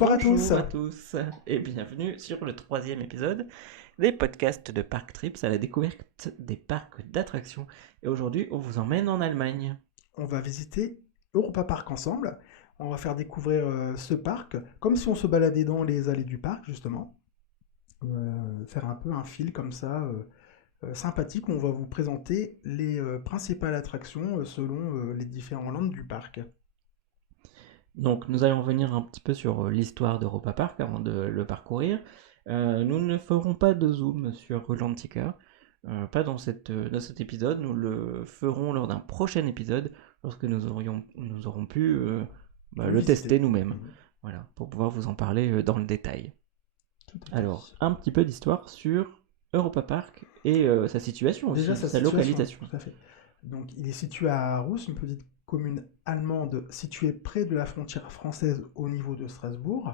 Bonsoir à tous. Bonjour à tous et bienvenue sur le 3e épisode des podcasts de Park Trips à la découverte des parcs d'attractions. Et aujourd'hui, on vous emmène en Allemagne. On va visiter Europa Park ensemble. On va faire découvrir ce parc, comme si on se baladait dans les allées du parc, justement. Faire un peu un fil comme ça, sympathique, où on va vous présenter les principales attractions selon les différents landes du parc. Donc nous allons revenir un petit peu sur l'histoire d'Europa Park avant de le parcourir. Nous ne ferons pas de zoom sur Rulantica, pas dans cet épisode, nous le ferons lors d'un prochain épisode lorsque nous aurons pu le tester nous-mêmes. Voilà, pour pouvoir vous en parler dans le détail. Alors, un petit peu d'histoire sur Europa Park et sa situation aussi, Déjà, sa localisation. tout à fait. Donc, il est situé à Rousse, une petite commune allemande située près de la frontière française au niveau de Strasbourg.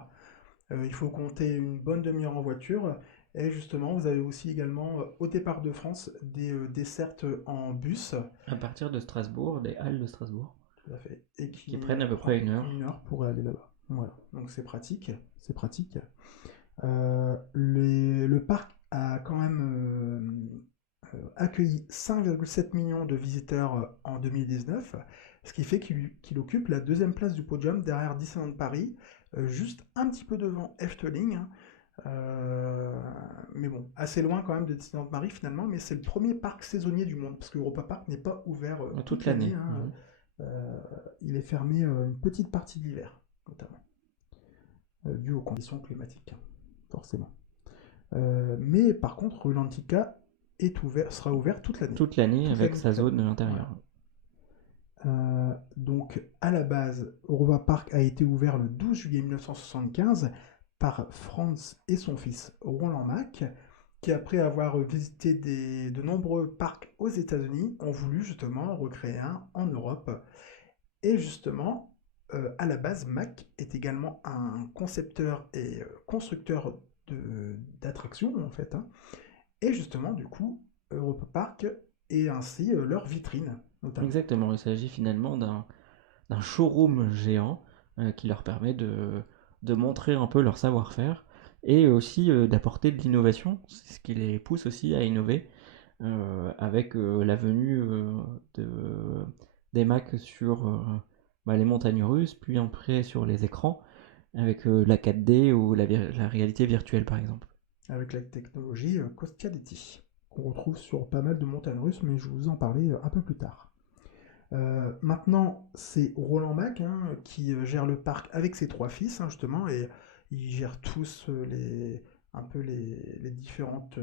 Il faut compter une bonne demi-heure en voiture. Et justement, vous avez aussi également, au départ de France, des dessertes en bus. À partir de Strasbourg, des halles de Strasbourg, Tout à fait. Et qui prennent à peu près une heure. Une heure pour aller là-bas. Voilà. Donc c'est pratique. C'est pratique. Le parc a quand même accueilli 5,7 millions de visiteurs en 2019, ce qui fait qu'il occupe la deuxième place du podium derrière Disneyland Paris, juste un petit peu devant Efteling. Mais bon, assez loin quand même de Disneyland Paris finalement, mais c'est le premier parc saisonnier du monde, parce que Europa Park n'est pas ouvert toute l'année. Hein. Il est fermé une petite partie de l'hiver, notamment, dû aux conditions climatiques, hein, forcément. Mais par contre, Rulantica sera ouvert toute l'année. Toute l'année avec sa zone de l'intérieur. Donc, à la base, Europa Park a été ouvert le 12 juillet 1975 par Franz et son fils Roland Mack, qui après avoir visité de nombreux parcs aux États-Unis, ont voulu justement recréer un en Europe. Et justement, à la base, Mack est également un concepteur et constructeur d'attractions, en fait. Hein. Et justement, du coup, Europa Park est ainsi leur vitrine, notamment. Exactement, il s'agit finalement d'un showroom géant qui leur permet de montrer un peu leur savoir-faire et aussi d'apporter de l'innovation, c'est ce qui les pousse aussi à innover avec la venue des Macs sur les montagnes russes, puis après sur les écrans avec la 4D ou la réalité virtuelle par exemple. Avec la technologie Coscialetti, qu'on retrouve sur pas mal de montagnes russes, mais je vais vous en parler un peu plus tard. Maintenant, c'est Roland Mack qui gère le parc avec ses trois fils, hein, justement, et ils gèrent tous un peu les différentes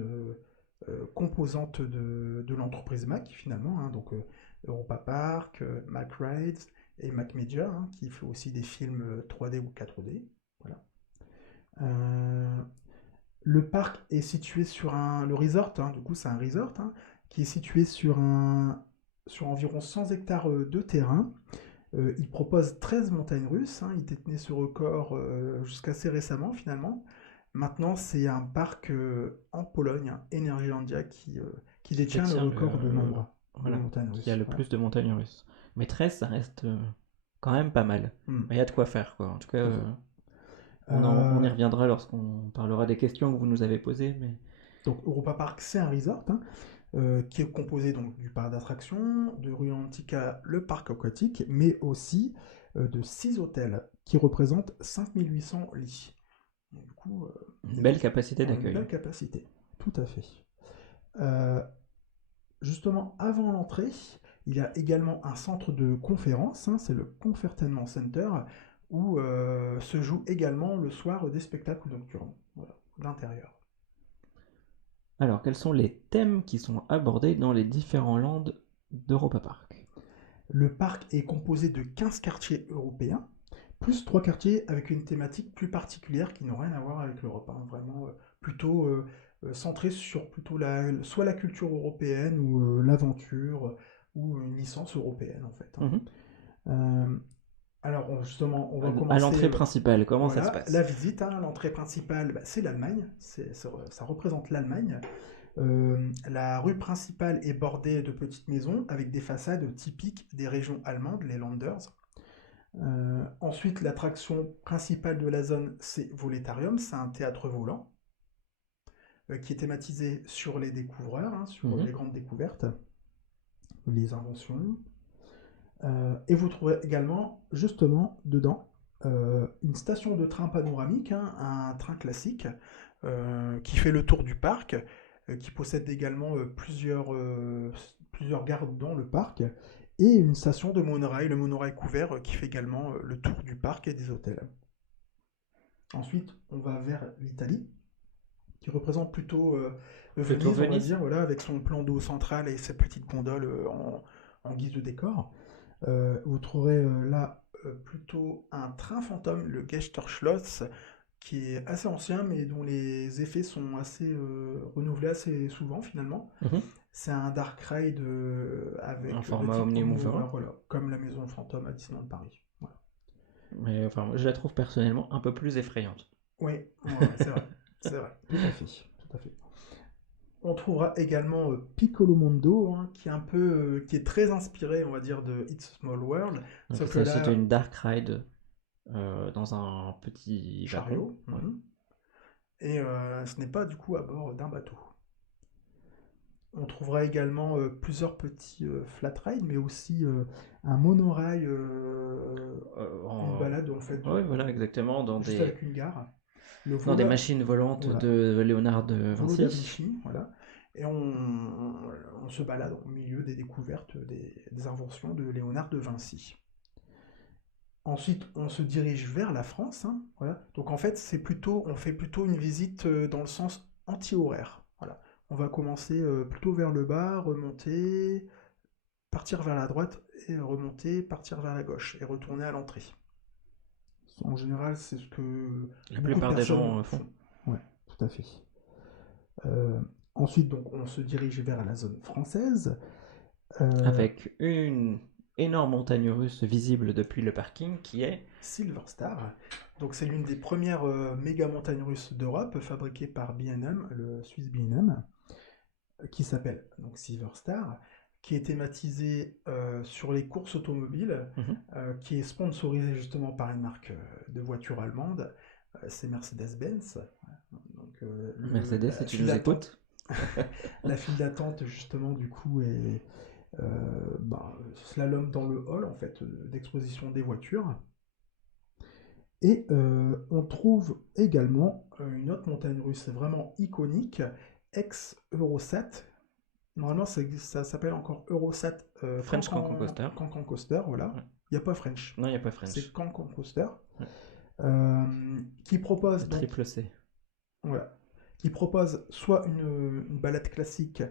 composantes de l'entreprise Mack, finalement. Hein, donc, Europa Park, Mack Rides et Mack Media, hein, qui fait aussi des films 3D ou 4D. Voilà. Le parc est situé sur le resort, hein, du coup c'est un resort, hein, qui est situé sur environ 100 hectares de terrain. Il propose 13 montagnes russes, hein, il détenait ce record jusqu'à assez récemment finalement. Maintenant c'est un parc en Pologne, hein, Energylandia, qui détient le record de nombre de montagnes russes. Qui a le plus de montagnes russes. Mais 13 ça reste quand même pas mal. Il y a de quoi faire quoi. En tout cas, on y reviendra lorsqu'on parlera des questions que vous nous avez posées. Mais... Donc Europa Park c'est un resort, hein, qui est composé donc du parc d'attractions, de Rulantica, le parc aquatique, mais aussi de 6 hôtels qui représentent 5800 lits. Donc, du coup, une belle capacité d'accueil. Une belle capacité, tout à fait. Justement, avant l'entrée, il y a également un centre de conférence, hein, c'est le Confertainment Center, où se joue également le soir des spectacles nocturnes, voilà, d'intérieur. Alors, quels sont les thèmes qui sont abordés dans les différents lands d'Europa Park? Le parc est composé de 15 quartiers européens, plus 3 quartiers avec une thématique plus particulière qui n'ont rien à voir avec l'Europe. Hein, vraiment plutôt centré sur plutôt soit la culture européenne ou l'aventure ou une licence européenne en fait. Hein. Alors justement, on va commencer... À l'entrée principale, comment voilà, ça se passe? La visite, hein, l'entrée principale, c'est l'Allemagne, ça représente l'Allemagne. La rue principale est bordée de petites maisons avec des façades typiques des régions allemandes, les Landers. Ensuite, l'attraction principale de la zone, c'est Voletarium, c'est un théâtre volant qui est thématisé sur les découvreurs, hein, sur les grandes découvertes, les inventions. Et vous trouverez également, justement, dedans, une station de train panoramique, hein, un train classique, qui fait le tour du parc, qui possède également plusieurs gares dans le parc, et une station de monorail, le monorail couvert, qui fait également le tour du parc et des hôtels. Ensuite, on va vers l'Italie, qui représente plutôt Venise, on va dire, voilà, avec son plan d'eau central et ses petites gondoles en guise de décor. Vous trouverez là plutôt un train fantôme, le Geisterschloss, qui est assez ancien, mais dont les effets sont assez renouvelés assez souvent finalement. C'est un dark ride avec un format omnimover, voilà, comme la maison fantôme à Disneyland Paris. Voilà. Mais enfin, je la trouve personnellement un peu plus effrayante. Oui, c'est vrai, c'est vrai, tout à fait, tout à fait. On trouvera également Piccolo Mondo, hein, qui est très inspiré, on va dire, de It's a Small World. Donc il s'agit d'une dark ride dans un petit chariot. Et ce n'est pas du coup à bord d'un bateau. On trouvera également plusieurs petits flat rides, mais aussi un monorail en balade en fait. Oui, voilà, exactement, juste avec une gare. Dans des machines volantes de Léonard de Vinci. Voilà. Et on se balade au milieu des découvertes, des inventions de Léonard de Vinci. Ensuite, on se dirige vers la France. Hein, voilà. Donc en fait, on fait plutôt une visite dans le sens anti-horaire. Voilà. On va commencer plutôt vers le bas, remonter, partir vers la droite et remonter, partir vers la gauche et retourner à l'entrée. En général, c'est ce que la plupart des gens font. Ouais, tout à fait. Ensuite, donc, on se dirige vers la zone française. Avec une énorme montagne russe visible depuis le parking qui est Silver Star. Donc c'est l'une des premières méga montagnes russes d'Europe, fabriquée par B&M, le Swiss B&M, qui s'appelle donc Silver Star, qui est thématisée sur les courses automobiles, qui est sponsorisée justement par une marque de voitures allemande, c'est Mercedes-Benz. Donc, Mercedes, si tu nous écoutes. La file d'attente justement du coup est slalom dans le hall en fait d'exposition des voitures. Et on trouve également une autre montagne russe vraiment iconique, ex-Eurosat. Normalement ça s'appelle encore Eurosat French Cancan Coaster. Cancan Coaster, voilà. Il n'y a pas French. Non, il n'y a pas French. C'est Cancan Coaster. Qui propose donc, triple C. Voilà. Qui propose soit une balade classique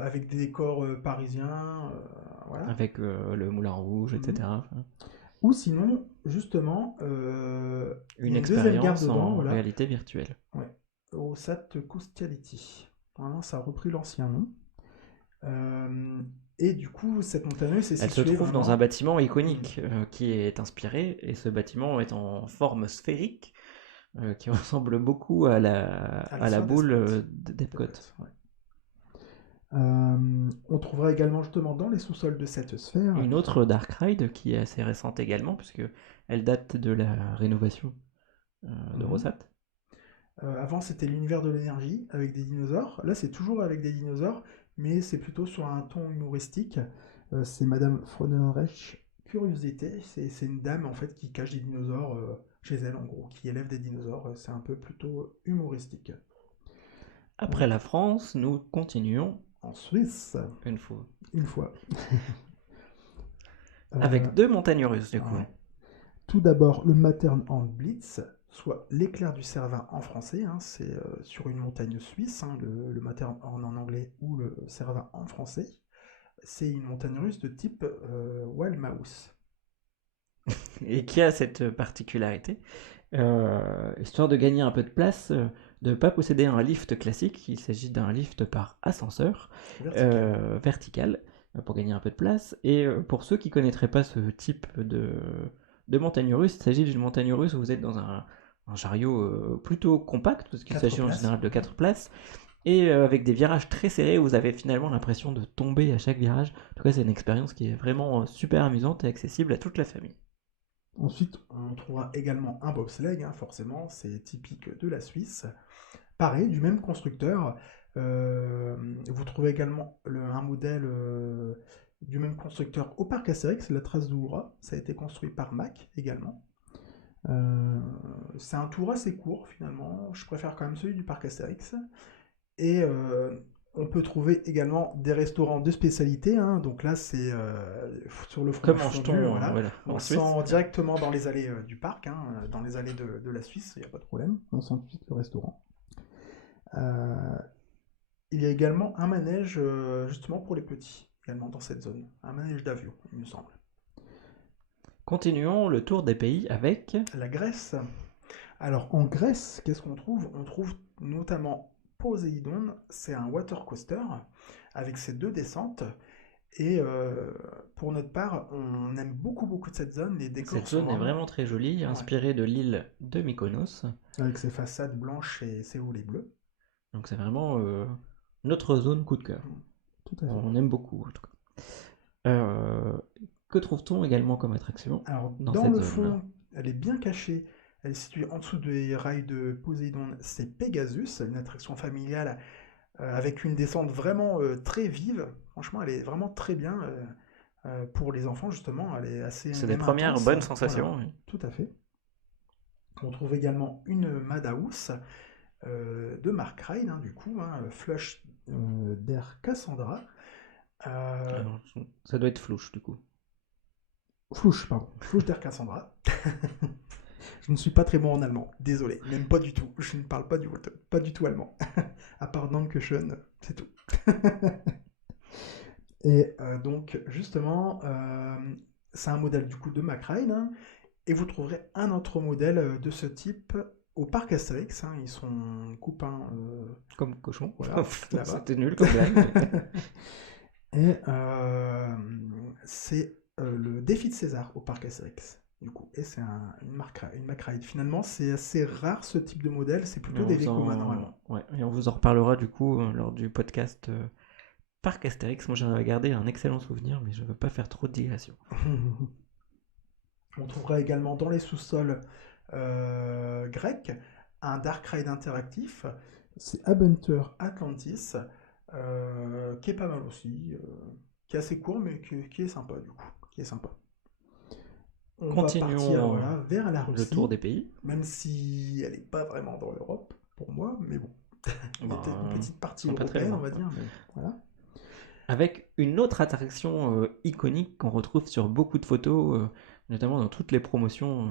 avec des décors parisiens, voilà. Avec le Moulin Rouge, etc. Ou sinon, justement, une expérience en réalité virtuelle. Ouais. Eurosat Coastiality. Voilà, ça a repris l'ancien nom. Et du coup, cette montagne russe est située... Elle se trouve dans un bâtiment iconique qui est inspiré, et ce bâtiment est en forme sphérique, qui ressemble beaucoup à la boule d'Epcot. Ouais. On trouvera également justement dans les sous-sols de cette sphère une autre dark ride qui est assez récente également, puisque elle date de la rénovation d'Eurosat. Avant c'était l'univers de l'énergie avec des dinosaures, là c'est toujours avec des dinosaures, mais c'est plutôt sur un ton humoristique. C'est Madame Fraudenreich Curiosité, c'est une dame en fait qui cache des dinosaures chez elle en gros, qui élève des dinosaures, c'est un peu plutôt humoristique. Après la France, nous continuons en Suisse. Une fois. Avec deux montagnes russes, du coup. Ouais. Tout d'abord, le Matterhorn Blitz, soit l'éclair du Cervin en français. Hein, c'est sur une montagne suisse, hein, le Matterhorn en anglais ou le Cervin en français. C'est une montagne russe de type Wild Mouse. Et qui a cette particularité, histoire de gagner un peu de place, de ne pas posséder un lift classique, il s'agit d'un lift par ascenseur vertical pour gagner un peu de place. Et pour ceux qui ne connaîtraient pas ce type de montagne russe, il s'agit d'une montagne russe où vous êtes dans un chariot plutôt compact, parce qu'il s'agit en général de 4 places, et avec des virages très serrés, vous avez finalement l'impression de tomber à chaque virage. En tout cas, c'est une expérience qui est vraiment super amusante et accessible à toute la famille. Ensuite, on trouvera également un bobsleigh, hein, forcément, c'est typique de la Suisse. Pareil, du même constructeur. Vous trouvez également un modèle du même constructeur au parc Astérix, la Trace d'Oura. Ça a été construit par Mack également. Euh, c'est un tour assez court finalement. Je préfère quand même celui du parc Astérix. Et on peut trouver également des restaurants de spécialité, hein. Donc là, c'est sur le Comme fromage en fondu, jeton, voilà. voilà, Donc en Suisse. directement dans les allées du parc, hein, dans les allées de la Suisse, il n'y a pas de problème. On sent tout de suite le restaurant. Il y a également un manège justement pour les petits, également dans cette zone. Un manège d'avion, il me semble. Continuons le tour des pays avec... La Grèce. Alors en Grèce, qu'est-ce qu'on trouve? On trouve notamment Poséidon, c'est un water coaster avec ses 2 descentes. Et pour notre part, on aime beaucoup de cette zone. Les décors Cette sont zone est vraiment très jolie, inspirée de l'île de Mykonos. avec ses façades blanches et ses hauts bleus. Donc c'est vraiment notre zone coup de cœur. Tout à fait. On aime beaucoup en tout cas. Que trouve-t-on également comme attraction Alors dans dans cette le zone-là? fond, elle est bien cachée. Elle est située en dessous des rails de Poséidon. C'est Pegasus, une attraction familiale avec une descente vraiment très vive. Franchement, elle est vraiment très bien pour les enfants, justement. Elle est assez C'est des même premières intense. bonnes sensations. Voilà, Oui. tout à fait. On trouve également une Madhouse de Mark Ride, hein, du coup, hein, Flush d'Air Cassandra. Alors, ça doit être flouche du coup. Flouche, pardon. Flouche d'Air Cassandra. Je ne suis pas très bon en allemand, désolé, même pas du tout. Je ne parle pas du tout allemand. À part Dankeschön, c'est tout. Et donc, justement, c'est un modèle du coup de McRae, hein, et vous trouverez un autre modèle de ce type au parc Astérix. Hein, ils sont copains. Comme cochon. Voilà, là-bas. C'était nul comme blague. Et c'est le défi de César au parc Astérix. Du coup, et c'est une McRae. Finalement, c'est assez rare ce type de modèle, c'est plutôt des Vekoma normalement. Ouais, et on vous en reparlera du coup lors du podcast Parc Astérix. Moi j'en avais gardé un excellent souvenir, mais je ne veux pas faire trop de digression. On trouvera également dans les sous-sols grecs un Dark Ride interactif. C'est Adventure Atlantis, qui est pas mal aussi, qui est assez court, mais qui est sympa du coup. Qui est sympa. On Continuons va partir voilà, vers la Russie, le tour des pays. même si elle n'est pas vraiment dans l'Europe, pour moi, mais bon. Il y a peut-être une petite partie européenne, on va dire, mais voilà. Avec une autre attraction iconique qu'on retrouve sur beaucoup de photos, notamment dans toutes les promotions,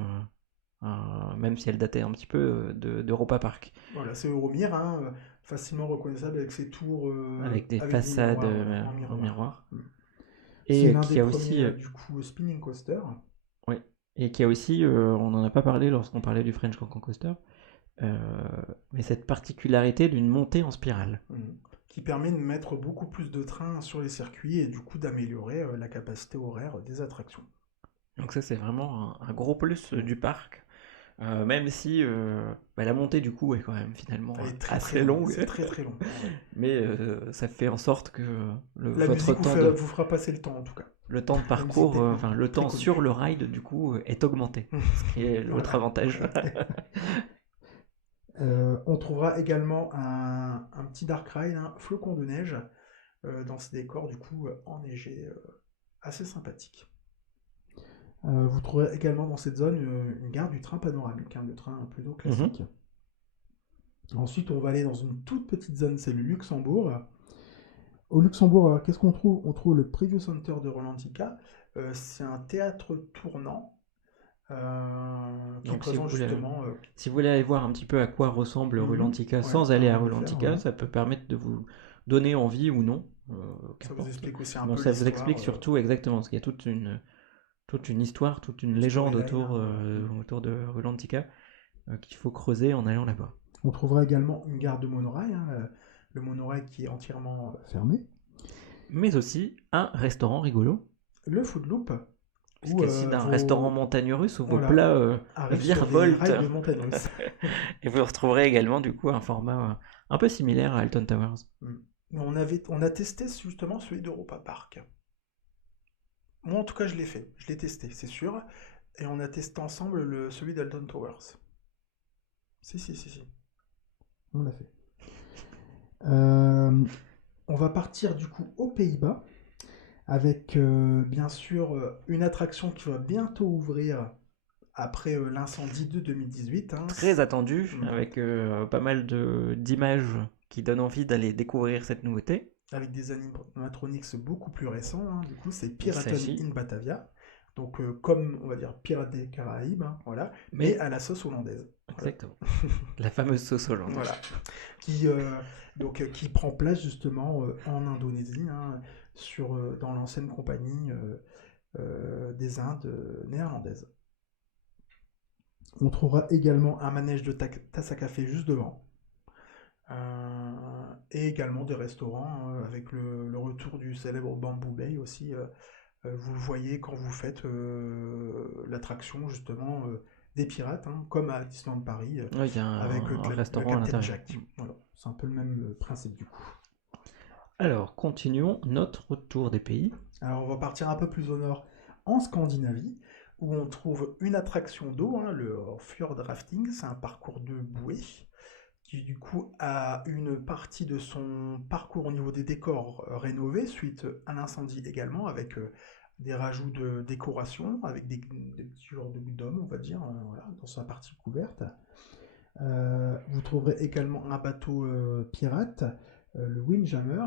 même si elle datait un petit peu d'Europa Park. Voilà, c'est Euromir, hein, facilement reconnaissable avec ses tours avec des façades en miroir. Et Et l'un qui des a premiers, aussi, du coup, spinning coaster. oui, et qui a aussi, on n'en a pas parlé lorsqu'on parlait du French Cancan Coaster, mais cette particularité d'une montée en spirale. Qui permet de mettre beaucoup plus de trains sur les circuits et du coup d'améliorer la capacité horaire des attractions. Donc ça c'est vraiment un gros plus du parc, même si la montée du coup est quand même finalement assez longue. C'est très long. Mais ça fait en sorte que La votre musique temps vous fera passer le temps en tout cas. le temps de parcours, le temps sur le ride du coup est augmenté, ce qui est l'autre avantage. On trouvera également un petit dark ride, un flocon de neige dans ce décor du coup enneigé, assez sympathique. Vous trouverez également dans cette zone une gare du train panoramique, le train plutôt classique. Ensuite, on va aller dans une toute petite zone, c'est le Luxembourg. Au Luxembourg, qu'est-ce qu'on trouve? On trouve le Preview Center de Rolantica. C'est un théâtre tournant qui Donc, présente justement... si vous voulez aller voir un petit peu à quoi ressemble Rulantica sans aller à Rulantica, ça peut permettre de vous donner envie ou non. Ça vous explique aussi un peu ça l'histoire. vous explique surtout exactement, parce qu'il y a toute une histoire, toute une légende autour de Rulantica qu'il faut creuser en allant là-bas. On trouvera également une gare de monorail, le monorail qui est entièrement fermé. Mais aussi un restaurant rigolo. Le Food Loop. Parce qu'il s'agit d'un restaurant montagne russe où vos plats virevoltent. Et vous retrouverez également du coup un format un peu similaire à Alton Towers. On a testé justement celui d'Europa Park. Moi en tout cas je l'ai fait, je l'ai testé, c'est sûr. Et on a testé ensemble celui d'Alton Towers. Si. On l'a fait. On va partir du coup aux Pays-Bas avec bien sûr une attraction qui va bientôt ouvrir après l'incendie de 2018. Très attendu, avec pas mal d'images qui donnent envie d'aller découvrir cette nouveauté. Avec des animatronics beaucoup plus récents. Du coup, c'est Piraten in Batavia. Donc, comme on va dire Pirates des Caraïbes, voilà, mais à la sauce hollandaise. Exactement. Voilà. La fameuse sauce hollandaise. Voilà. Qui prend place justement en Indonésie, dans l'ancienne compagnie des Indes néerlandaises. On trouvera également un manège de tasse à café juste devant. Et également des restaurants avec le retour du célèbre Bamboo Bay aussi. Vous le voyez quand vous faites l'attraction justement des pirates, comme à Disneyland Paris, il y a avec un le restaurant Captain Jack. Voilà. C'est un peu le même principe du coup. Alors, continuons notre tour des pays. Alors, on va partir un peu plus au nord, en Scandinavie, où on trouve une attraction d'eau, le Fjord Rafting. C'est un parcours de bouée qui du coup a une partie de son parcours au niveau des décors rénovés suite à l'incendie également, avec des rajouts de décoration, avec des petits genres de d'hommes, on va dire, voilà, dans sa partie couverte. Vous trouverez également un bateau pirate, le Windjammer,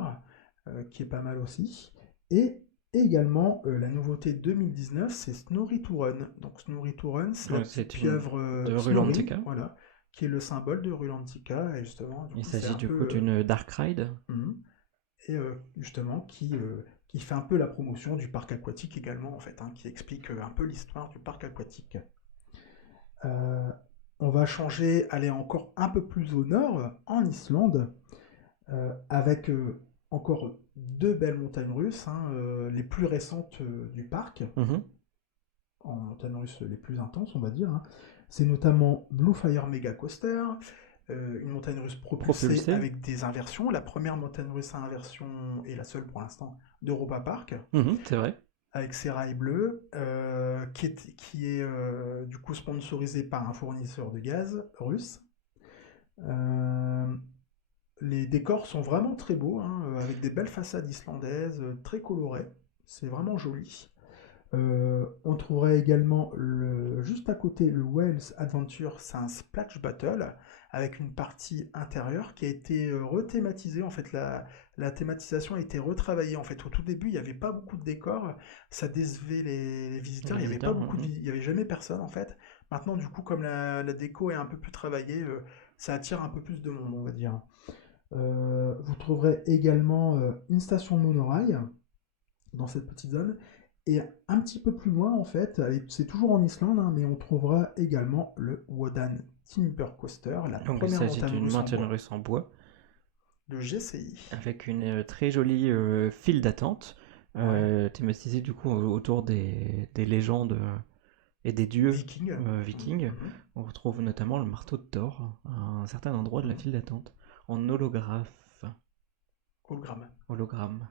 qui est pas mal aussi. Et également, la nouveauté 2019, c'est Snorri to Run. Donc Snorri to Run, c'est la petite pieuvre de Snorri, voilà, qui est le symbole de Rulantica. Et justement, il s'agit du coup d'une dark ride. Et justement, qui fait un peu la promotion du parc aquatique également, en fait, qui explique un peu l'histoire du parc aquatique. On va changer, aller encore un peu plus au nord, en Islande, avec encore deux belles montagnes russes, les plus récentes du parc, en montagnes russes les plus intenses, on va dire. C'est notamment Blue Fire Mega Coaster, une montagne russe propulsée avec des inversions. La première montagne russe à inversion et la seule pour l'instant d'Europa Park. C'est vrai. Avec ses rails bleus, qui est du coup sponsorisé par un fournisseur de gaz russe. Les décors sont vraiment très beaux, avec des belles façades islandaises, très colorées. C'est vraiment joli. On trouverait également juste à côté le Wales Adventure, c'est un Splash Battle avec une partie intérieure qui a été rethématisée. En fait, la thématisation a été retravaillée. En fait, au tout début, il n'y avait pas beaucoup de décors, ça décevait les visiteurs. Il n'y avait pas beaucoup il y avait jamais personne en fait. Maintenant, du coup, comme la déco est un peu plus travaillée, ça attire un peu plus de monde, on va dire. Vous trouverez également une station de monorail dans cette petite zone. Et un petit peu plus loin, en fait, c'est toujours en Islande, mais on trouvera également le Wodan Timber Coaster, la Donc première il s'agit d'une montagne russe en bois. De GCI. Avec une très jolie file d'attente, thématisée du coup autour des légendes et des dieux vikings. On retrouve notamment le marteau de Thor à un certain endroit de la file d'attente, en holographe. Hologramme.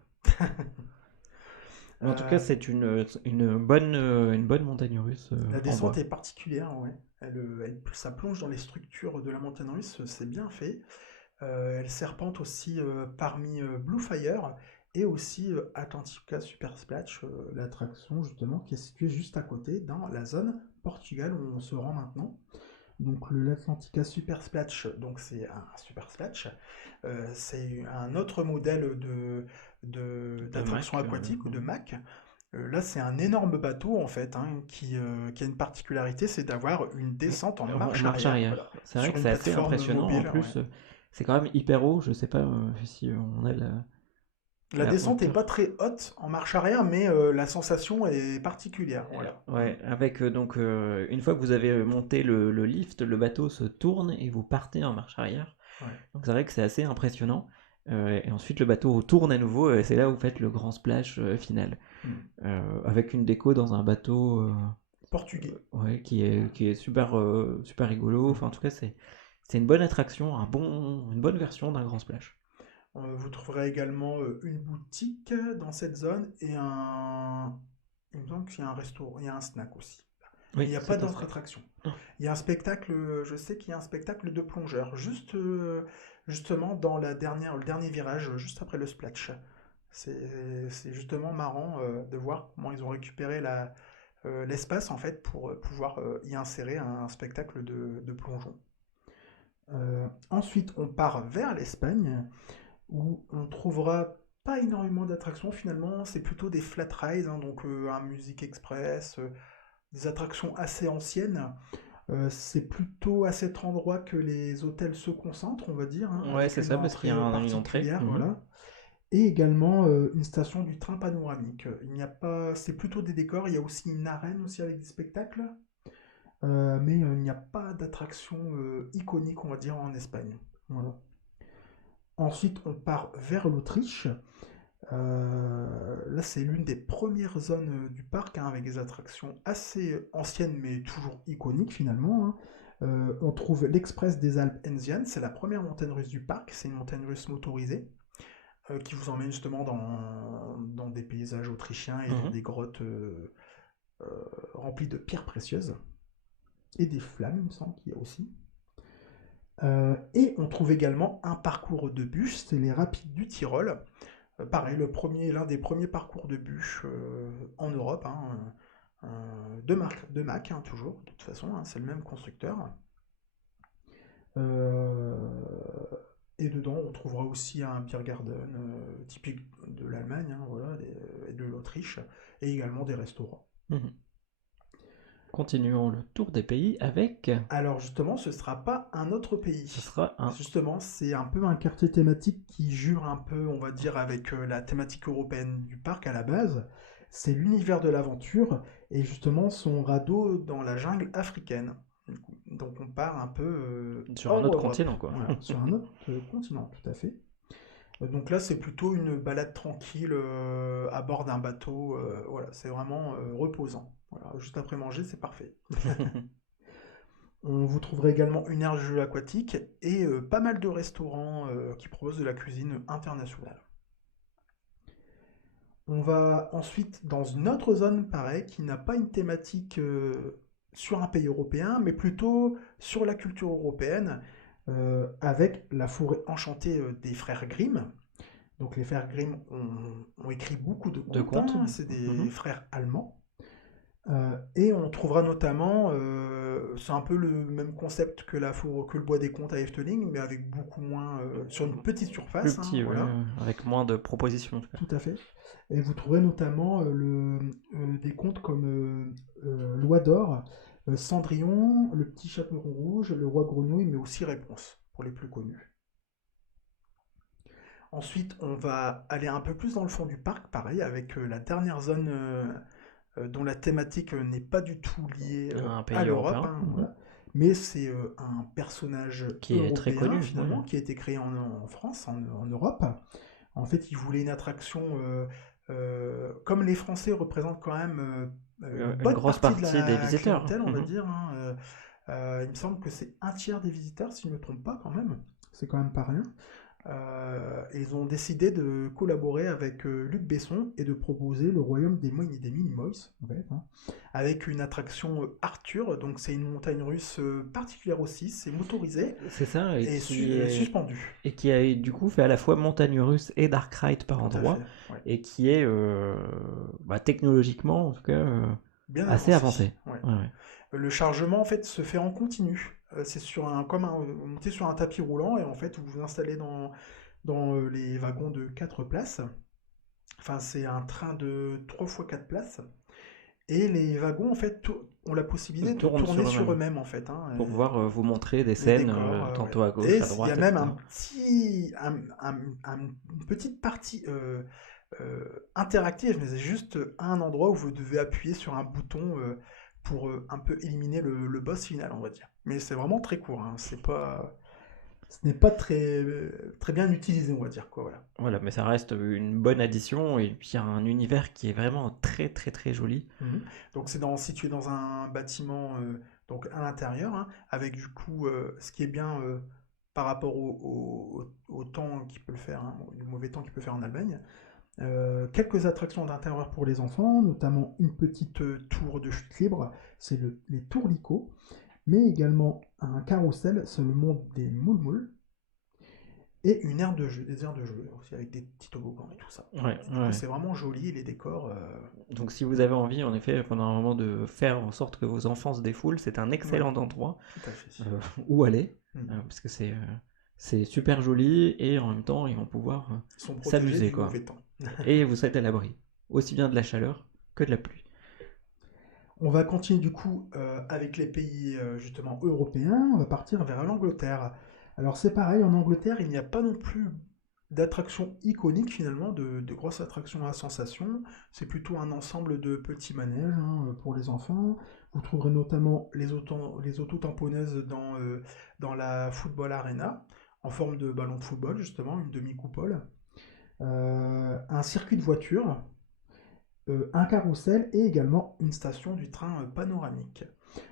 En tout cas, c'est une bonne montagne russe. La descente est particulière, ouais. Ça plonge dans les structures de la montagne russe, c'est bien fait. Elle serpente aussi parmi Blue Fire et aussi Atlantica Super Splash, l'attraction justement qui est située juste à côté dans la zone Portugal où on se rend maintenant. Donc l'Atlantica Super Splash, donc c'est un Super Splash, c'est un autre modèle d'attraction aquatique ou de Mac. Là, c'est un énorme bateau en fait, qui a une particularité, c'est d'avoir une descente en marche arrière. Voilà. C'est vrai que c'est assez impressionnant. En plus, c'est quand même hyper haut. Je sais pas si on a la descente n'est pas très haute en marche arrière, mais la sensation est particulière. Voilà. Ouais, avec donc une fois que vous avez monté le lift, le bateau se tourne et vous partez en marche arrière. Ouais. Donc c'est vrai que c'est assez impressionnant. Et ensuite le bateau tourne à nouveau et c'est là où vous faites le grand splash final. Avec une déco dans un bateau portugais. Ouais, qui est super, super rigolo. Enfin, en tout cas, c'est une bonne attraction, une bonne version d'un grand splash. Vous trouverez également une boutique dans cette zone et il me semble qu'il y a un restaurant, il y a un snack aussi. Il Oui, n'y a pas c'est d'autre vrai. attraction. Non. Il y a un spectacle, je sais qu'il y a un spectacle de plongeurs, justement dans le dernier virage, juste après le splash. C'est justement marrant de voir comment ils ont récupéré l'espace en fait pour pouvoir y insérer un spectacle de plongeon. Ensuite, on part vers l'Espagne où on trouvera pas énormément d'attractions finalement, c'est plutôt des flat rides, hein, donc un Music Express, des attractions assez anciennes. C'est plutôt à cet endroit que les hôtels se concentrent, on va dire, hein, Ouais, avec c'est une ça, parce qu'il y a entrée une entrée. particulière, Mhm. voilà. Et également une station du train panoramique. Il n'y a pas, c'est plutôt des décors. Il y a aussi une arène aussi avec des spectacles, mais il n'y a pas d'attraction iconique, on va dire, en Espagne. Voilà. Ensuite, on part vers l'Autriche. Là, c'est l'une des premières zones du parc, hein, avec des attractions assez anciennes, mais toujours iconiques finalement, hein. On trouve l'Express des Alpes Enzian, c'est la première montagne russe du parc, c'est une montagne russe motorisée qui vous emmène justement dans des paysages autrichiens et dans Mhm. des grottes remplies de pierres précieuses et des flammes, il me semble qu'il y a aussi. Et on trouve également un parcours de bûches, c'est les Rapides du Tyrol. Pareil, l'un des premiers parcours de bûches en Europe, hein, de Mac, hein, toujours, de toute façon, hein, c'est le même constructeur. Euh, et dedans, on trouvera aussi un Biergarten typique de l'Allemagne, hein, voilà, et de l'Autriche, et également des restaurants. Mhm. Continuons le tour des pays avec. Alors justement, ce ne sera pas un autre Ce pays. sera un. Justement, c'est un peu un quartier thématique qui jure un peu, on va dire, avec la thématique européenne du parc à la base. C'est l'univers de l'aventure et justement son radeau dans la jungle africaine. Donc on part un peu Sur un hors autre Europe, continent, quoi. voilà, sur un autre continent, tout à fait. Donc là, c'est plutôt une balade tranquille à bord d'un bateau. Voilà, c'est vraiment reposant. Voilà, juste après manger, c'est parfait. On vous trouverez également une aire de jeux aquatique et pas mal de restaurants qui proposent de la cuisine internationale. On va ensuite dans une autre zone, pareil, qui n'a pas une thématique sur un pays européen, mais plutôt sur la culture européenne, avec la forêt enchantée des frères Grimm. Donc les frères Grimm ont écrit beaucoup de De contes, compte. hein, c'est des Mhm. frères allemands. Et on trouvera notamment, c'est un peu le même concept que le Bois des Contes à Efteling, mais avec beaucoup moins, sur une petite Plus surface, hein, petit, ouais, voilà, avec moins de propositions en tout cas. tout à fait. Et vous trouverez notamment des contes comme Loi d'Or, Cendrillon, Le Petit Chaperon Rouge, Le Roi Grenouille, mais aussi Réponse, pour les plus connus. Ensuite, on va aller un peu plus dans le fond du parc, pareil, avec la dernière zone dont la thématique n'est pas du tout liée Un à pays l'Europe, européen, hein, voilà. Mais c'est un personnage qui est très européen connu, ouais. finalement qui a été créé en France, en Europe. En fait, il voulait une attraction comme les Français représentent quand même une Une bonne grosse partie de partie des la visiteurs. clientèle, on va Mhm. dire, hein. Il me semble que c'est un tiers des visiteurs, si je ne me trompe pas quand même. C'est quand même pas rien. Ils ont décidé de collaborer avec Luc Besson et de proposer le royaume des Minimoys, en fait, hein, avec une attraction Arthur. Donc c'est une montagne russe particulière aussi, c'est motorisé C'est ça, et suspendu. et qui a du coup fait à la fois montagne russe et dark ride par Tout à endroit, fait, ouais. et qui est technologiquement en tout cas Bien assez avancé. avancé. Ouais. Ouais, ouais. Le chargement en fait se fait en continu. C'est vous montez sur un tapis roulant et en fait vous vous installez dans les wagons de 4 places. Enfin, c'est un train de 3 fois 4 places. Et les wagons, en fait, ont la possibilité Ils de tournent tourner sur sur eux-mêmes eux-mêmes, en fait, hein, pour pouvoir vous montrer des les scènes décors, ouais. tantôt à Et gauche, à il y a droite, même etc. une petite partie interactive, mais c'est juste un endroit où vous devez appuyer sur un bouton pour un peu éliminer le boss final, on va dire. Mais c'est vraiment très court, hein, ce n'est pas très bien utilisé, on va dire, quoi, voilà. Voilà, mais ça reste une bonne addition, et puis il y a un univers qui est vraiment très très très joli. Mhm. Donc c'est situé dans un bâtiment donc à l'intérieur, hein, avec du coup ce qui est bien par rapport au temps qu'il peut le faire, hein, au mauvais temps qu'il peut faire en Allemagne, Quelques attractions d'intérieur pour les enfants, notamment une petite tour de chute libre, c'est les tourlicots, mais également un carrousel, c'est le monde des moules et une aire de jeu, des aires de jeu aussi avec des petits toboggans et tout ça. Ouais, Du coup, ouais. c'est vraiment joli, les décors. Donc si vous avez envie, en effet, pendant un moment de faire en sorte que vos enfants se défoulent, c'est un Ouais, excellent endroit tout à fait. où aller, Mm. parce que c'est super joli et en même temps ils vont pouvoir Ils sont protégés s'amuser du quoi. mauvais temps. Et vous êtes à l'abri, aussi bien de la chaleur que de la pluie. On va continuer du coup avec les pays justement européens. On va partir vers l'Angleterre. Alors c'est pareil, en Angleterre, il n'y a pas non plus d'attractions iconiques finalement, de grosses attractions à sensation. C'est plutôt un ensemble de petits manèges pour les enfants. Vous trouverez notamment les auto-tamponneuses dans la Football Arena, en forme de ballon de football justement, une demi-coupole. Un circuit de voitures, un carrousel et également une station du train panoramique.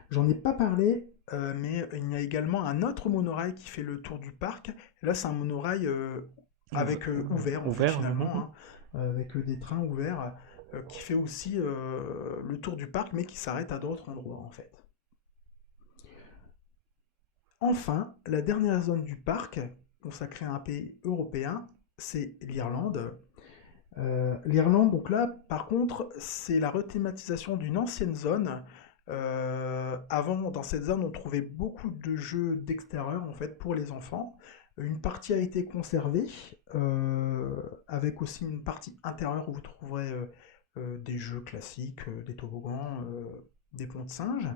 J'en ai pas parlé, mais il y a également un autre monorail qui fait le tour du parc. Là, c'est un monorail avec ouvert en fait Ouvert. finalement, avec des trains ouverts, qui fait aussi le tour du parc, mais qui s'arrête à d'autres endroits en fait. Enfin, la dernière zone du parc, consacrée à un pays européen, c'est l'Irlande. L'Irlande, donc là, par contre, c'est la rethématisation d'une ancienne zone. Avant, dans cette zone, on trouvait beaucoup de jeux d'extérieur, en fait, pour les enfants. Une partie a été conservée, avec aussi une partie intérieure où vous trouverez des jeux classiques, des toboggans, des ponts de singes.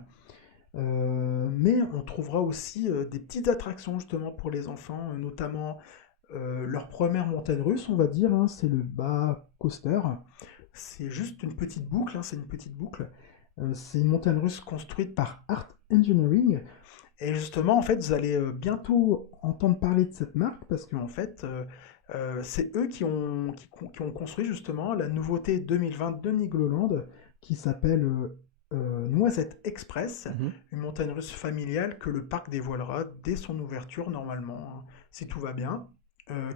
Mais on trouvera aussi des petites attractions justement pour les enfants, notamment leur première montagne russe, on va dire, c'est le bas coaster. C'est juste une petite boucle, c'est une petite boucle. C'est une montagne russe construite par Art Engineering. Et justement, en fait, vous allez bientôt entendre parler de cette marque parce qu'en fait, c'est eux qui ont construit justement la nouveauté 2020 de Nigloland qui s'appelle Noisette Express, Mhm. une montagne russe familiale que le parc dévoilera dès son ouverture normalement, si tout va bien,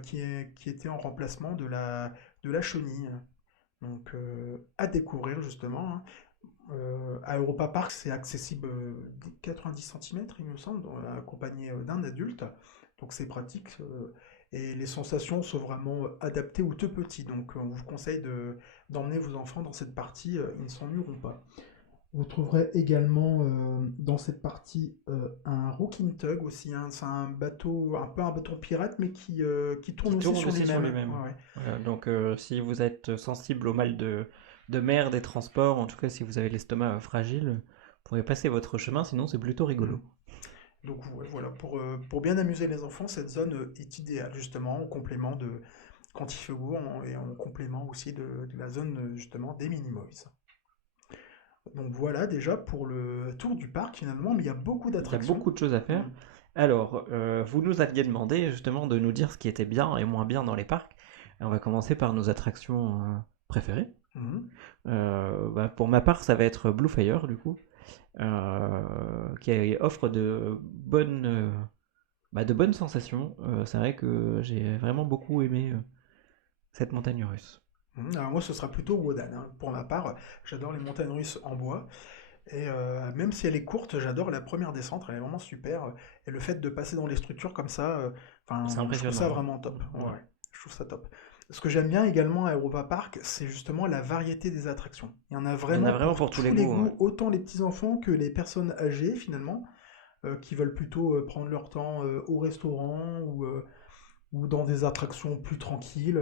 qui était en remplacement de la chenille. Donc à découvrir justement. À Europa Park, c'est accessible 90 cm, il me semble, accompagné d'un adulte. Donc c'est pratique. Et les sensations sont vraiment adaptées aux tout petits. Donc on vous conseille d'emmener vos enfants dans cette partie, ils ne s'ennuieront pas. Vous trouverez également dans cette partie un Rocking Tug aussi. C'est un bateau, un peu un bateau pirate, mais qui tourne Qui aussi tourne sur aussi sur lui-même. lui-même. Ouais, ouais. Voilà, donc si vous êtes sensible au mal de mer, des transports, en tout cas si vous avez l'estomac fragile, vous pourrez passer votre chemin, sinon c'est plutôt Mm. rigolo. Donc ouais, voilà, pour bien amuser les enfants, cette zone est idéale justement en complément de quand il fait beau et en complément aussi de la zone justement des Minimoys. Donc voilà déjà pour le tour du parc finalement, mais il y a beaucoup Il y a d'attractions. beaucoup de choses à Mm. faire. Alors, vous nous aviez demandé justement de nous dire ce qui était bien et moins bien dans les parcs. On va commencer par nos attractions préférées. Mhm. Bah, pour ma part, ça va être Blue Fire du coup, qui offre de bonnes sensations. C'est vrai que j'ai vraiment beaucoup aimé cette montagne russe. Alors moi ce sera plutôt Wodan, Pour ma part, j'adore les montagnes russes en bois. Et même si elle est courte, j'adore la première descente, elle est vraiment super. Et le fait de passer dans les structures comme ça, C'est je trouve ça impressionnant, vraiment top. hein. Ouais, Ouais. ouais, je trouve ça top. Ce que j'aime bien également à Europa Park, c'est justement la variété des attractions. Il y en a Il y en a vraiment vraiment pour pour tous les tous les goûts. Ouais. goûts, autant les petits enfants que les personnes âgées finalement, qui veulent plutôt prendre leur temps au restaurant ou dans des attractions plus tranquilles.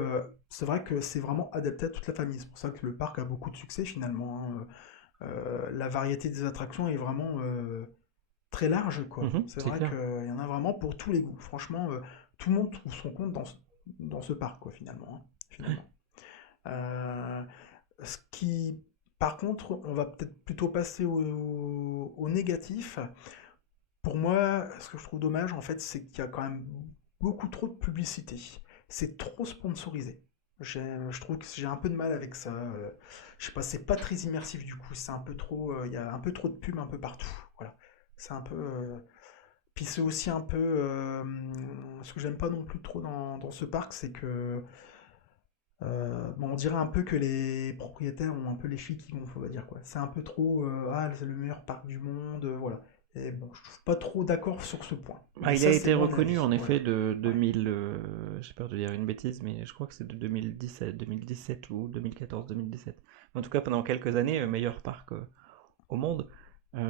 C'est vrai que c'est vraiment adapté à toute la famille. C'est pour ça que le parc a beaucoup de succès finalement. La variété des attractions est vraiment très large, quoi. Mhm, C'est c'est vrai clair. qu'il y en a vraiment pour tous les goûts. Franchement, tout le monde trouve son compte dans ce parc, quoi, finalement. Finalement. Euh, ce qui, par contre, on va peut-être plutôt passer au négatif. Pour moi, ce que je trouve dommage, en fait, c'est qu'il y a quand même beaucoup trop de publicité. C'est trop sponsorisé. Je trouve que j'ai un peu de mal avec ça. Je sais pas, c'est pas très immersif du coup. C'est un peu trop. Il y a un peu trop de pubs un peu partout. Voilà. C'est un peu. Puis c'est aussi un peu. Ce que j'aime pas non plus trop dans ce parc, c'est que Bon, on dirait un peu que les propriétaires ont un peu les chevilles qui gonflent, on va dire quoi. C'est un peu trop, ah, c'est le meilleur parc du monde, voilà. Et bon, je trouve pas trop d'accord sur ce point. Mais Il a ça, c'est été mon reconnu avis, en effet voilà. de Ouais. 2000, j'ai peur de dire une bêtise, mais je crois que c'est de 2010 à 2017 ou 2014-2017. En tout cas, pendant quelques années, meilleur parc au monde. De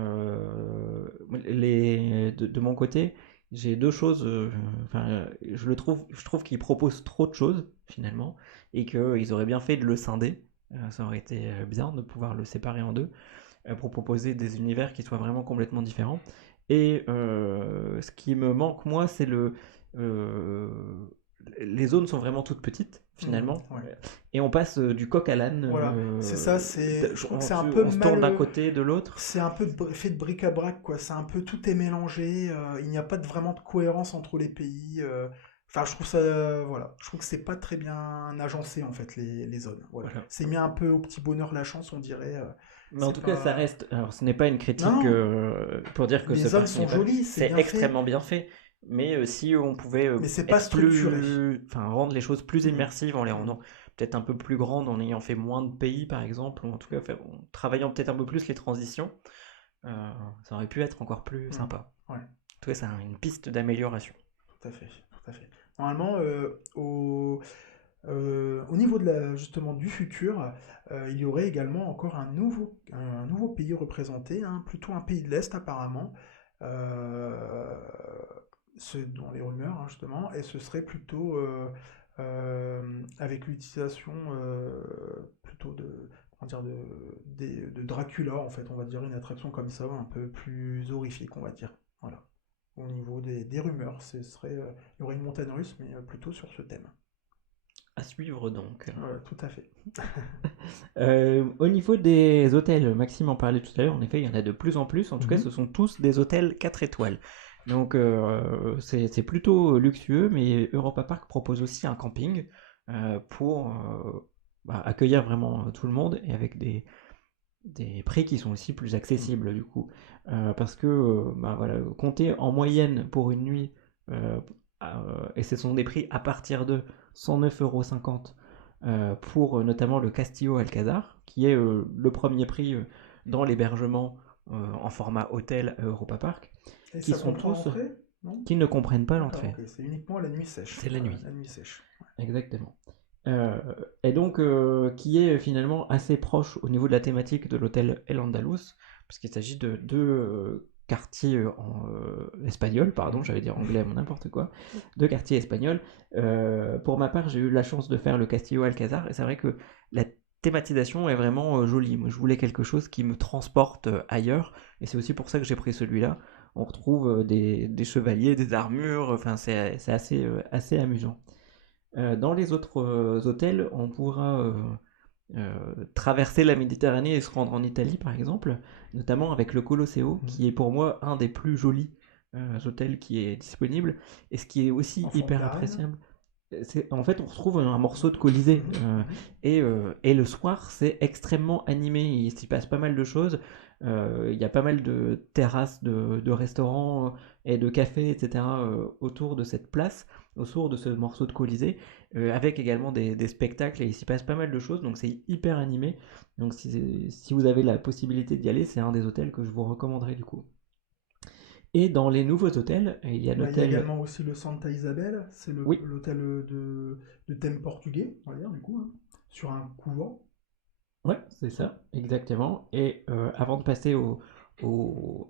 mon côté, j'ai deux choses. Enfin, je trouve qu'ils proposent trop de choses finalement, et qu'ils auraient bien fait de le scinder. Ça aurait été bien de pouvoir le séparer en deux pour proposer des univers qui soient vraiment complètement différents. Et ce qui me manque, moi, c'est euh, les zones sont vraiment toutes petites, finalement. Ouais. Et on passe du coq à l'âne. Voilà, c'est ça, je trouve que c'est un peu On se tourne mal, d'un côté, de l'autre. c'est un peu fait de bric-à-brac, quoi. C'est un peu tout est mélangé, il n'y a pas vraiment de cohérence entre les pays. Enfin, je trouve ça, voilà, je trouve que c'est pas très bien agencé en fait les zones. Voilà, Voilà. c'est mis un peu au petit bonheur la chance, on dirait. Mais en C'est tout cas, ça pas. reste. Alors, ce n'est pas une Non, critique non, pour dire que les ce zones parc sont n'est pas. jolies, c'est C'est bien fait, extrêmement bien fait. Mais si on pouvait mais c'est pas être structuré. plus. Enfin, rendre les choses plus Hmm, immersives en les hmm. rendant peut-être un peu plus grandes, en ayant fait moins de pays, par exemple, ou en tout cas en travaillant peut-être un peu plus les transitions, ça aurait pu être encore plus Hmm. sympa. Ouais, En tout cas, c'est une piste d'amélioration. tout à fait, tout à fait. Normalement, au niveau de justement du futur, il y aurait également encore un nouveau pays représenté, hein, plutôt un pays de l'Est apparemment, euh, dans les rumeurs hein, justement, et ce serait plutôt avec l'utilisation plutôt de, comment dire, de Dracula en fait, on va dire une attraction comme ça, un peu plus horrifique on va dire. Voilà. Au niveau des rumeurs, il y aurait une montagne russe, mais plutôt sur ce thème. À suivre donc. Voilà, tout à fait. Au niveau des hôtels, Maxime en parlait tout à l'heure, en effet, il y en a de plus en plus. En tout cas, ce Mhm. sont tous des hôtels 4 étoiles. Donc, c'est plutôt luxueux, mais Europa Park propose aussi un camping pour accueillir vraiment tout le monde et avec des prix qui sont aussi plus Mhm. accessibles du coup. Parce que, voilà, compter en moyenne pour une nuit, euh, et ce sont des prix à partir de 109,50 € pour notamment le Castillo Alcazar, qui est le premier prix dans l'hébergement en format hôtel à Europa Park, Et qui ça sont comprend tous, l'entrée? Non? qui ne comprennent pas D'accord, l'entrée. ok. C'est uniquement la nuit sèche. C'est la nuit, La nuit sèche. exactement. Euh, et donc, qui est finalement assez proche au niveau de la thématique de l'hôtel El Andalus, puisqu'il s'agit de deux quartiers espagnols, pardon, Mhm. j'allais dire anglais, mais n'importe quoi, deux quartiers espagnols. Pour ma part, j'ai eu la chance de faire le Castillo Alcazar, et c'est vrai que la thématisation est vraiment jolie. Moi, je voulais quelque chose qui me transporte ailleurs, et c'est aussi pour ça que j'ai pris celui-là. On retrouve des chevaliers, des armures, enfin, c'est assez amusant. Dans les autres hôtels, on pourra traverser la Méditerranée et se rendre en Italie, par exemple, notamment avec le Colosseo, Mhm. qui est pour moi un des plus jolis hôtels qui est disponible. Et ce qui est aussi En forme hyper d'arène? appréciable, en fait, on retrouve un morceau de Colisée. Mhm. Mhm. Et le soir, c'est extrêmement animé. Il s'y passe pas mal de choses. Il y a pas mal de terrasses, de restaurants et de cafés, etc. Autour de cette place, autour de ce morceau de Colisée, avec également des spectacles. Et il s'y passe pas mal de choses. Donc c'est hyper animé. Donc si vous avez la possibilité d'y aller, c'est un des hôtels que je vous recommanderais du coup. Et dans les nouveaux hôtels, il y a Bah, il y a l'hôtel. également aussi le Santa Isabel, c'est Oui, l'hôtel de thème portugais, on va dire, du coup, hein, sur un couvent. ouais, c'est ça, exactement. Et avant de passer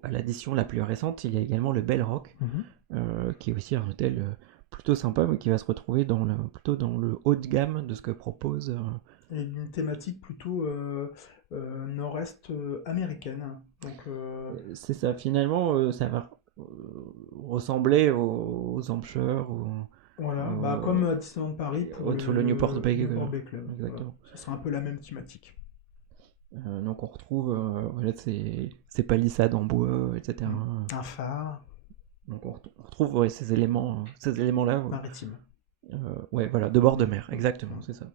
à l'addition la plus récente, il y a également le Bell Rock, Mhm. qui est aussi un hôtel plutôt sympa, mais qui va se retrouver plutôt dans le haut de gamme de ce que propose. Et une thématique plutôt nord-est américaine. Donc, C'est ça, finalement, ça va ressembler aux Hampshire, voilà, bah, au, comme à Disneyland Paris pour le Newport le Bay. Newport Bay Club. Voilà. Exactement. Ce sera un peu la même thématique. Donc on retrouve voilà, ces palissades en bois, etc. Mm. Un phare Donc on retrouve ouais, ces éléments-là. maritime. Ouais, voilà, de bord de mer, Mm. exactement, Mm. c'est ça.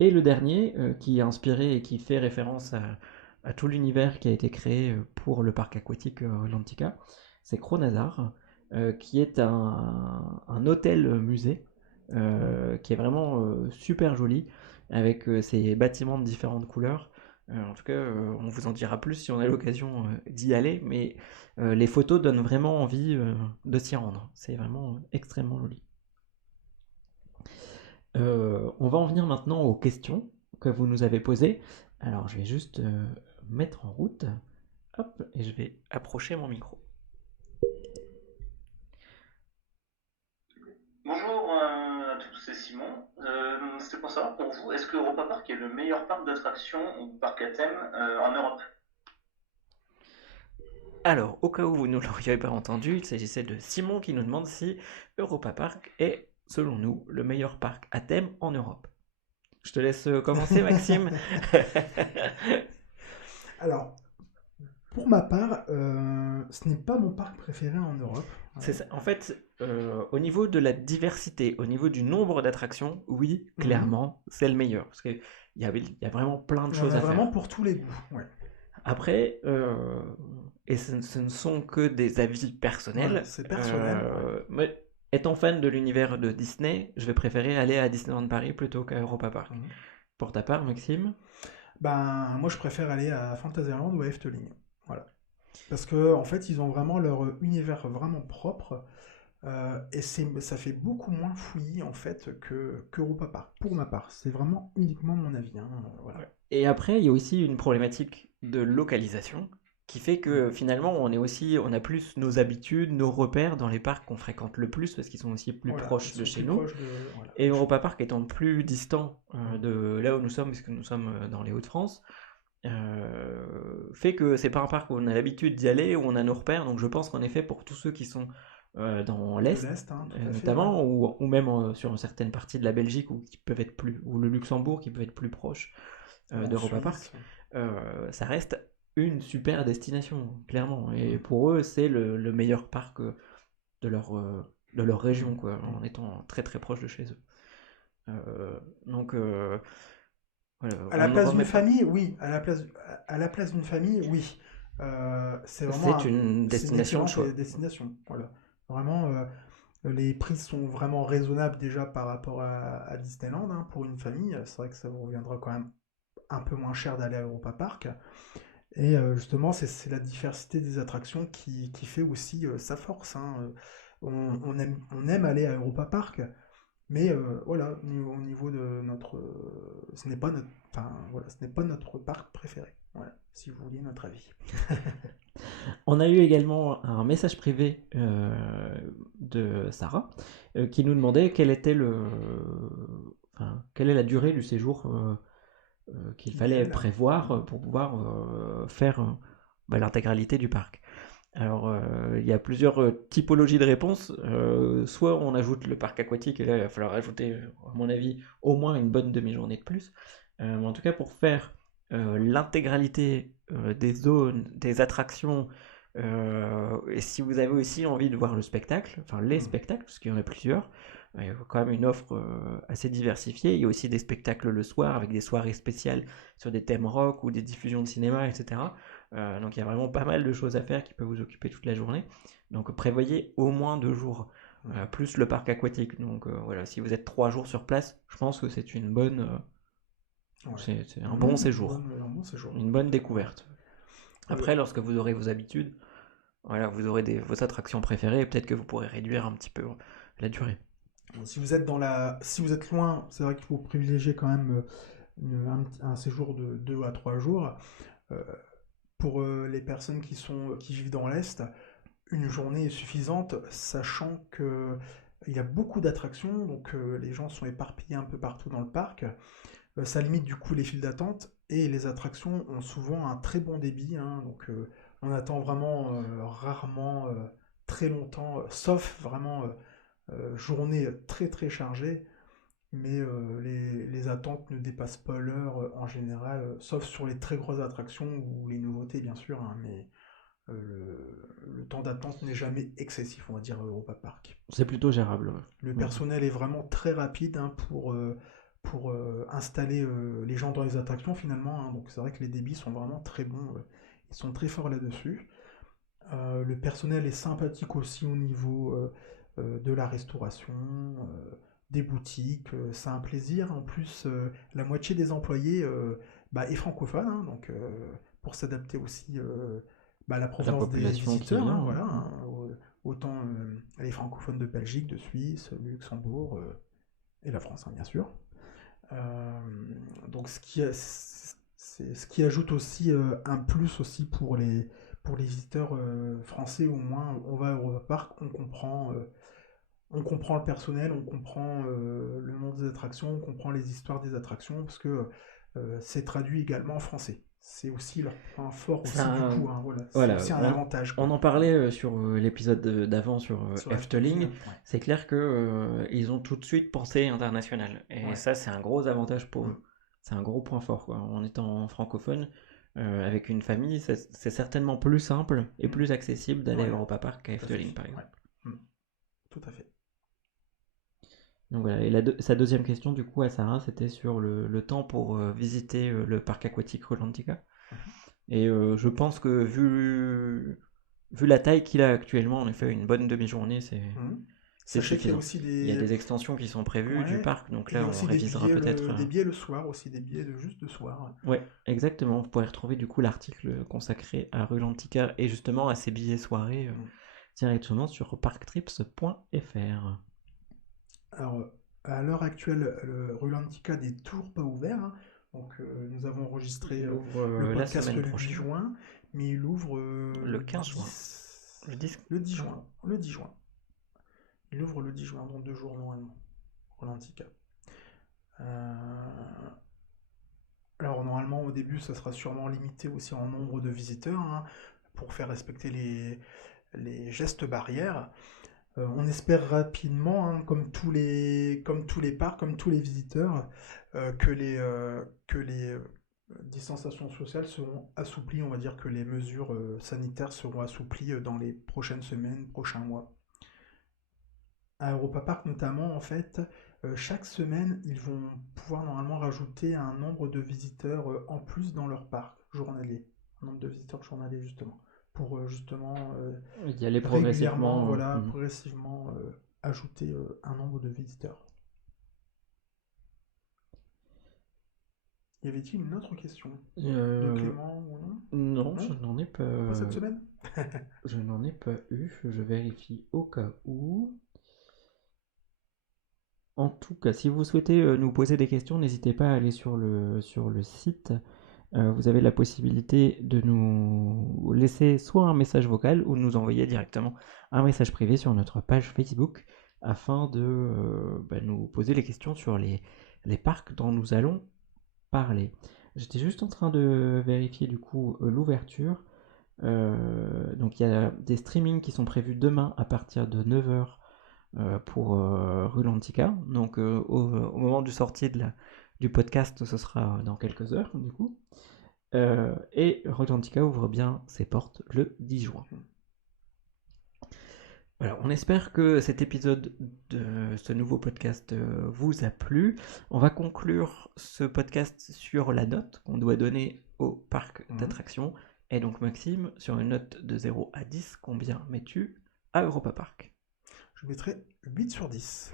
Et le dernier, qui est inspiré et qui fait référence à tout l'univers qui a été créé pour le parc aquatique Atlantica, c'est Chronazar, qui est un hôtel-musée qui est vraiment super joli, avec ces bâtiments de différentes couleurs. En tout cas, on vous en dira plus si on a l'occasion d'y aller, mais les photos donnent vraiment envie de s'y rendre. C'est vraiment extrêmement joli. On va en venir maintenant aux questions que vous nous avez posées. Alors, je vais juste mettre en route. Hop, et je vais approcher mon micro. Bonjour à tous, c'est Simon. C'était pour savoir pour vous, est-ce que Europa Park est le meilleur parc d'attractions ou parc à thème en Europe? Alors, au cas où vous ne l'auriez pas entendu, il s'agissait de Simon qui nous demande si Europa Park est, selon nous, le meilleur parc à thème en Europe. Je te laisse commencer, Maxime. Alors, pour ma part, ce n'est pas mon parc préféré en Europe. C'est ça. En fait, au niveau de la diversité, au niveau du nombre d'attractions, oui, Mhm. clairement, c'est le meilleur. Parce qu'il y a vraiment plein de Il y en choses a à vraiment faire. pour tous les goûts. Ouais. Après, et ce ne sont que des avis Voilà, personnels, c'est personnel. Ouais. mais étant fan de l'univers de Disney, je vais préférer aller à Disneyland Paris plutôt qu'à Europa Park. Mhm. Pour ta part, Maxime? Ben, moi, je préfère aller à Fantasyland ou à Efteling. Voilà. Parce que en fait, ils ont vraiment leur univers vraiment propre. Et ça fait beaucoup moins fouillis en fait qu'Europa Park. Pour ma part, c'est vraiment uniquement mon avis. Hein, voilà. Ouais. Et après, il y a aussi une problématique de localisation qui fait que finalement, on a plus nos habitudes, nos repères dans les parcs qu'on fréquente le plus parce qu'ils sont aussi plus Voilà, ils proches de sont chez plus nous. proches de. Voilà. Et Europa Park étant plus distant Mm. de là où nous sommes, puisque nous sommes dans les Hauts-de-France, fait que c'est pas un parc où on a l'habitude d'y aller, où on a nos repères. Donc je pense qu'en effet, pour tous ceux qui sont dans De l'Est, l'Est, hein, tout à fait, ouais. notamment, ou même sur certaines parties de la Belgique, ou qui peuvent être plus, ou le Luxembourg, qui peut être plus proche Ou en d'Europa Park, Suisse. ça reste une super destination, clairement. Et Mm. pour eux, c'est le meilleur parc de de leur région, Mm. quoi, en Mm. étant très très proche de chez eux. Donc, voilà, À la on ne place d'une remet pas. famille, oui. À la place d'une famille, oui. C'est vraiment C'est une c'est une destination de excellente choix. destination. Voilà. Vraiment, les prix sont vraiment raisonnables déjà par rapport à Disneyland hein, pour une famille. C'est vrai que ça vous reviendra quand même un peu moins cher d'aller à Europa Park. Et justement, c'est la diversité des attractions qui fait aussi sa force. Hein. On aime aller à Europa Park, mais voilà, au niveau de notre, ce n'est pas notre, enfin, voilà, ce n'est pas notre parc préféré. Voilà, si vous vouliez notre avis. On a eu également un message privé de Sarah qui nous demandait quelle est la durée du séjour qu'il fallait Idéal. prévoir Mhm. pour pouvoir faire l'intégralité du parc. Alors, il y a plusieurs typologies de réponses. Soit on ajoute le parc aquatique, et là, il va falloir ajouter, à mon avis, au moins une bonne demi-journée de plus. Mais en tout cas, pour faire l'intégralité des zones, des attractions, et si vous avez aussi envie de voir le spectacle, enfin les Mhm. spectacles, parce qu'il y en a plusieurs, il y a quand même une offre assez diversifiée. Il y a aussi des spectacles le soir, avec des soirées spéciales sur des thèmes rock ou des diffusions de cinéma, etc. Donc il y a vraiment pas mal de choses à faire qui peuvent vous occuper toute la journée. Donc prévoyez au moins 2 jours, Mhm. plus le parc aquatique. Donc voilà, si vous êtes 3 jours sur place, je pense que c'est une bonne, Ouais. c'est un bon séjour, Un bon séjour. une bonne Ouais. découverte. Euh, Après, lorsque vous aurez vos habitudes, voilà, vous aurez vos attractions préférées, et peut-être que vous pourrez réduire un petit peu la durée. si vous êtes si vous êtes loin, c'est vrai qu'il faut privilégier quand même un séjour de 2 à 3 jours. Euh, pour les personnes qui vivent dans l'Est, une journée est suffisante, sachant que il y a beaucoup d'attractions, donc les gens sont éparpillés un peu partout dans le parc. Ça limite du coup les files d'attente et les attractions ont souvent un très bon débit, hein, donc on attend vraiment rarement très longtemps, sauf vraiment journée très très chargée, mais les attentes ne dépassent pas l'heure en général, sauf sur les très grosses attractions ou les nouveautés bien sûr, hein, mais le temps d'attente n'est jamais excessif, on va dire, à Europa Park. C'est plutôt gérable. Le Ouais. personnel est vraiment très rapide hein, pour installer les gens dans les attractions finalement, hein. Donc c'est vrai que les débits sont vraiment très bons, ils sont très forts là-dessus. Le personnel est sympathique aussi au niveau de la restauration. des boutiques. C'est un plaisir. En plus, la moitié des employés est francophone, hein, donc pour s'adapter aussi à la La provenance des population qui visiteurs, vient. hein, voilà, hein, autant les francophones de Belgique, de Suisse, du Luxembourg et la France, hein, bien sûr. Donc ce qui ajoute aussi un plus aussi pour les visiteurs français. Au moins on va à Europa Park, on comprend le personnel, on comprend le nom des attractions, on comprend les histoires des attractions, parce que c'est traduit également en français. C'est aussi leur point fort C'est aussi du un- coup, hein, voilà. C'est Voilà, aussi un avantage, on quoi. en parlait sur l'épisode d'avant sur Sur Efteling. Efteling, ouais. C'est clair que ils ont tout de suite pensé international. Et Ouais. ça, c'est un gros avantage pour Mm. eux. C'est un gros point fort, quoi. En étant francophone, avec une famille, c'est certainement plus simple et plus accessible d'aller à Ouais, Europa Park qu'à tout à fait. Efteling, par exemple. Ouais. Mm. Tout à fait. Donc voilà, et sa deuxième question, du coup, à Sarah, c'était sur le temps pour visiter le parc aquatique Rolantica. Et je pense que vu la taille qu'il a actuellement, en effet, une bonne demi-journée, Mhm. c'est Sachez qu'il y a suffisant. aussi Il y a des extensions qui sont prévues du ouais, parc, donc et il y là a on aussi révisera peut-être. des billets le soir, aussi des billets de juste de soir. Ouais, exactement. Vous pourrez retrouver du coup l'article consacré à Rulantica et justement à ces billets soirées Mm. directement sur parktrips.fr. Alors, à l'heure actuelle, le Rulantica n'est toujours pas ouvert, hein. Donc, nous avons enregistré Il ouvre le la podcast semaine le 8 prochaine, juin, mais il ouvre le 15 juin. Le 10 le 10 juin. Le 10 juin. Il ouvre le 10 juin, dans 2 jours normalement. Rulantica. Alors, normalement, au début, ça sera sûrement limité aussi en nombre de visiteurs, hein, pour faire respecter les gestes barrières. On espère rapidement, hein, comme tous les parcs, comme tous les visiteurs, que les distanciations sociales seront assouplies. On va dire que les mesures sanitaires seront assouplies dans les prochaines semaines, prochains mois. À Europa Park notamment, en fait, chaque semaine, ils vont pouvoir normalement rajouter un nombre de visiteurs en plus dans leur parc journalier. Un nombre de visiteurs journaliers, justement. Pour justement y aller régulièrement, progressivement. voilà, progressivement ajouter un nombre de visiteurs. Y avait-il une autre question de Clément ou non? Non, Non, je n'en ai pas. pas cette semaine. Je n'en ai pas eu. Je vérifie au cas où. En tout cas, si vous souhaitez nous poser des questions, n'hésitez pas à aller sur le site. Vous avez la possibilité de nous laisser soit un message vocal ou de nous envoyer directement un message privé sur notre page Facebook afin de nous poser les questions sur les parcs dont nous allons parler. J'étais juste en train de vérifier du coup l'ouverture. Donc il y a des streamings qui sont prévus demain à partir de 9h pour Rulantica. Donc au moment du sortie du podcast, ce sera dans quelques heures du coup. Et Rulantica ouvre bien ses portes le 10 juin. Voilà, on espère que cet épisode de ce nouveau podcast vous a plu. On va conclure ce podcast sur la note qu'on doit donner au parc d'attractions. Et donc Maxime, sur une note de 0 à 10, combien mets-tu à Europa Park? Je mettrai 8 sur 10.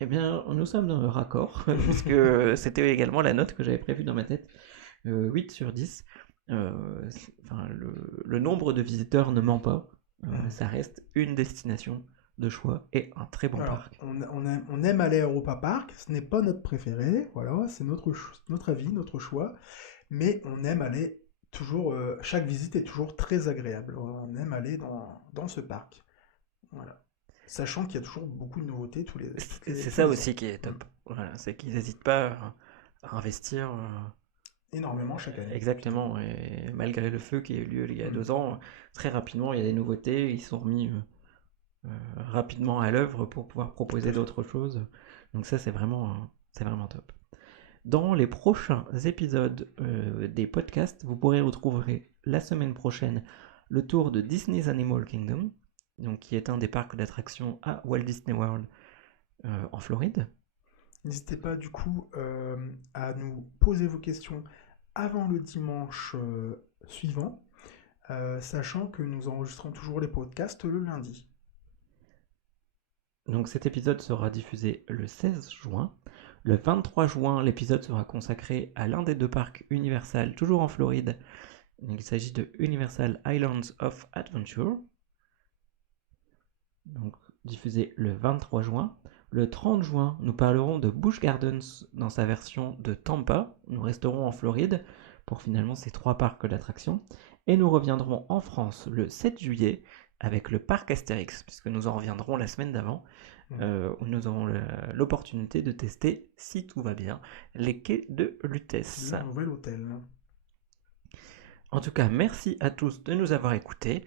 Eh bien, nous sommes dans le raccord, puisque c'était également la note que j'avais prévue dans ma tête. 8 sur 10. Le nombre de visiteurs ne ment pas. Ça reste une destination de choix et un très bon Alors, parc. on aime aller à Europa Park, ce n'est pas notre préféré, voilà, c'est notre avis, notre choix, mais on aime aller toujours, chaque visite est toujours très agréable, on aime aller dans ce parc, voilà. Sachant qu'il y a toujours beaucoup de nouveautés C'est tous ça les aussi ans. qui est top. Voilà, c'est qu'ils n'hésitent pas à investir. Énormément chaque année. Exactement, et malgré le feu qui a eu lieu il y a 2 ans, très rapidement il y a des nouveautés, ils sont remis rapidement à l'œuvre pour pouvoir proposer d'autres choses. Donc ça c'est vraiment top. Dans les prochains épisodes des podcasts, vous pourrez retrouver la semaine prochaine le tour de Disney's Animal Kingdom, donc qui est un des parcs d'attractions à Walt Disney World en Floride. N'hésitez pas du coup à nous poser vos questions avant le dimanche suivant, sachant que nous enregistrons toujours les podcasts le lundi. Donc cet épisode sera diffusé le 16 juin. Le 23 juin, l'épisode sera consacré à l'un des 2 parcs Universal, toujours en Floride. Il s'agit de Universal Islands of Adventure. Donc diffusé le 23 juin. Le 30 juin, nous parlerons de Busch Gardens dans sa version de Tampa. Nous resterons en Floride pour finalement ces 3 parcs d'attractions. Et nous reviendrons en France le 7 juillet avec le parc Astérix, puisque nous en reviendrons la semaine d'avant, où nous aurons l'opportunité de tester, si tout va bien, les quais de Lutèce. Le nouvel hôtel. En tout cas, merci à tous de nous avoir écoutés.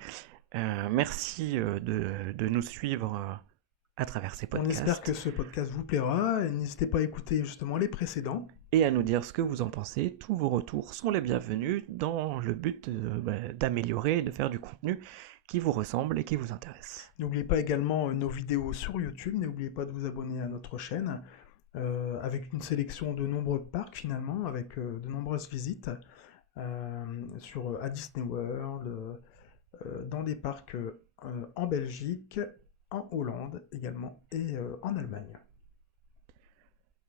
Merci de nous suivre à travers ces podcasts. On espère que ce podcast vous plaira et n'hésitez pas à écouter justement les précédents. Et à nous dire ce que vous en pensez. Tous vos retours sont les bienvenus dans le but d'améliorer et de faire du contenu qui vous ressemble et qui vous intéresse. N'oubliez pas également nos vidéos sur YouTube. N'oubliez pas de vous abonner à notre chaîne avec une sélection de nombreux parcs finalement, avec de nombreuses visites à Disney World, dans des parcs en Belgique, en Hollande également et en Allemagne.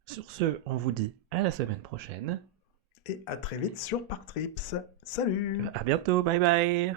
Sur ce, on vous dit à la semaine prochaine. Et à très vite sur Park Trips. Salut! À bientôt, bye bye!